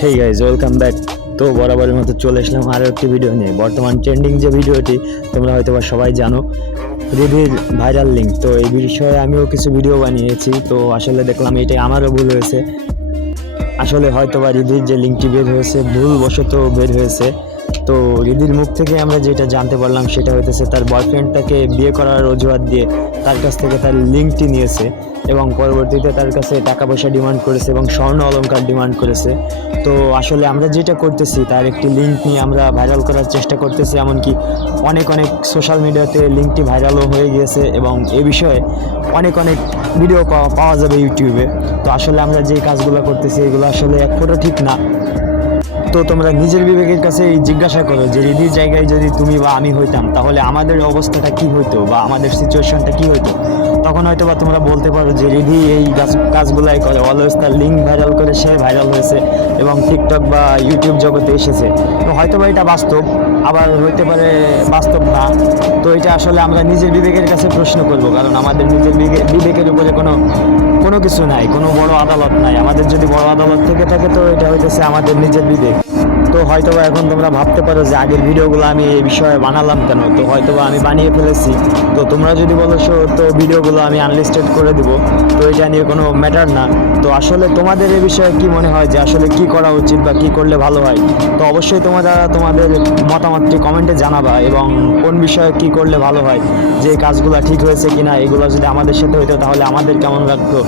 Hey guys welcome back তো বরাবরের মতো চলে আসলাম আরও একটি ভিডিও নিয়ে। বর্তমান ট্রেন্ডিং যে ভিডিওটি তোমরা হয়তো বা সবাই জানো। রিভির ভাইরাল লিঙ্ক তো এই বিষয়ে আমিও কিছু ভিডিও বানিয়েছি। তো আসলে দেখলাম এটাই আমারও ভুল হয়েছে। আসলে হয়তো বা রিধির যে লিঙ্কটি বের হয়েছে, ভুলবশত বের হয়েছে। তো রিধির মুখ থেকে আমরা যেটা জানতে পারলাম, সেটা হইতেছে তার বয়ফ্রেন্ড তাকে বিয়ে করার অজুহাত দিয়ে তার কাছ থেকে তার লিঙ্কটি নিয়েছে। এবং পরবর্তীতে তার কাছে টাকা পয়সা ডিমান্ড করেছে এবং স্বর্ণ অলংকার ডিমান্ড করেছে। তো আসলে আমরা যেটা করতেছি, তার একটি লিঙ্ক নিয়ে আমরা ভাইরাল করার চেষ্টা করতেছি, এমনকি অনেক অনেক সোশ্যাল মিডিয়াতে লিঙ্কটি ভাইরালও হয়ে গিয়েছে এবং এ বিষয়ে অনেক অনেক ভিডিও পাওয়া পাওয়া যাবে ইউটিউবে তো আসলে আমরা যে কাজগুলো করতেছি, এগুলো আসলে এক ফোটো ঠিক না। তো তোমরা নিজের বিবেকের কাছে জিজ্ঞাসা করো যে রিদির জায়গায় যদি তুমি বা আমি হইতাম, তাহলে আমাদের অবস্থাটা কি হইতো বা আমাদের সিচুয়েশনটা কি হইতো? তখন হয়তো বা তোমরা বলতে পারো যে রিধি এই কাজ- কাজগুলাই করে অলওয়েজ তার লিঙ্ক ভাইরাল করে সে ভাইরাল হয়েছে এবং টিকটক বা ইউটিউব জগতে এসেছে। তো হয়তো বা এটা বাস্তব, আবার হইতে পারে বাস্তব না। তো এটা আসলে আমরা নিজের বিবেকের কাছে প্রশ্ন করব, কারণ আমাদের নিজের বিবে- বিবেকের উপরে কোনো কোনো কিছু নাই, কোনো বড় আদালত নাই। আমাদের যদি বড় আদালত থেকে থাকে তো এটা হইতেছে আমাদের নিজের বিবেক। Bye. তো হয়তো এখন তোমরা ভাবতে পারো যে আগের ভিডিওগুলো আমি এই বিষয়ে বানালাম কেন? তো হয়তো আমি বানিয়ে ফেলেছি। তো তোমরা যদি বলো "সো, তো ভিডিওগুলো আমি আনলিস্টেড করে দিব। তো এটা নিয়ে কোনো ম্যাটার না। তো আসলে তোমাদের এই বিষয়ে কি মনে হয় যে আসলে কি করা উচিত বা কি করলে ভালো হয়? তো অবশ্যই তোমরা তোমাদের মতামতটি কমেন্টে জানাবা এবং কোন বিষয়ে কি করলে ভালো হয় যে কাজগুলো ঠিক হয়েছে কি না এগুলো যদি আমাদের সাথে হইতো তাহলে আমাদের কেমন লাগতো?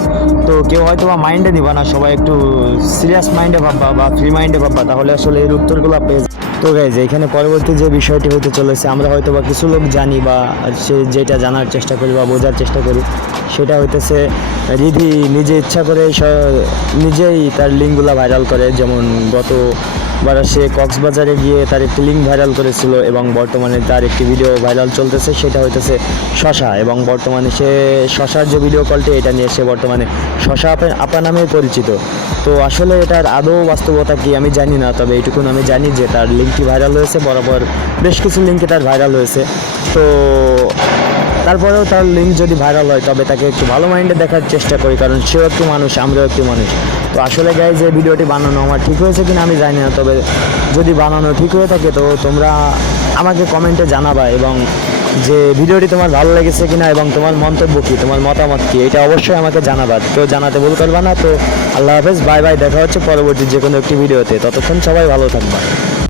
তো কেউ হয়তো বা মাইন্ডে নিবা না সবাই একটু সিরিয়াস মাইন্ডে ভাববা বা ফ্রি মাইন্ডে ভাববা তাহলে আসলে এর উত্তরগুলো পেয়ে। তো গাইজ এখানে পরবর্তী যে বিষয়টি হতে চলেছে, আমরা হয়তো বা কিছু লোক জানি বা সে যেটা জানার চেষ্টা করি বা বোঝার চেষ্টা করি, সেটা হইতেছে রিধি নিজে ইচ্ছা করে নিজেই তার লিঙ্কগুলো ভাইরাল করে। যেমন গত বার সে কক্সবাজারে গিয়ে তার একটি লিঙ্ক ভাইরাল করেছিল এবং বর্তমানে তার একটি ভিডিও ভাইরাল চলতেছে, সেটা হইতেছে শশা। এবং বর্তমানে সে শশার যে ভিডিও কলটি, এটা নিয়ে সে বর্তমানে শশা আপা আপা নামে পরিচিত। তো আসলে এটার আদৌ বাস্তবতা কি আমি জানি না, তবে এইটুকুন আমি জানি যে তার লিঙ্কটি ভাইরাল হয়েছে। বরাবর বেশ কিছু লিঙ্কে তার ভাইরাল হয়েছে। তো তারপরেও তার লিঙ্ক যদি ভাইরাল হয়, তবে তাকে একটু ভালো মাইন্ডে দেখার চেষ্টা করি, কারণ সেও একটু মানুষ, আমরাও একটু মানুষ। তো আসলে গাই যে ভিডিওটি বানানো আমার ঠিক হয়েছে কিনা আমি জানি না, তবে যদি বানানো ঠিক হয়ে থাকে, তো তোমরা আমাকে কমেন্টে জানাবা এবং যে ভিডিওটি তোমার ভালো লেগেছে কিনা এবং তোমার মন্তব্য কি, তোমার মতামত কি, এটা অবশ্যই আমাকে জানাবা। তো জানাতে ভুল করবা না, তো আল্লাহ হাফেজ বাই বাই দেখা হচ্ছে পরবর্তী যে কোনো একটি ভিডিওতে ততক্ষণ সবাই ভালো থাকবা।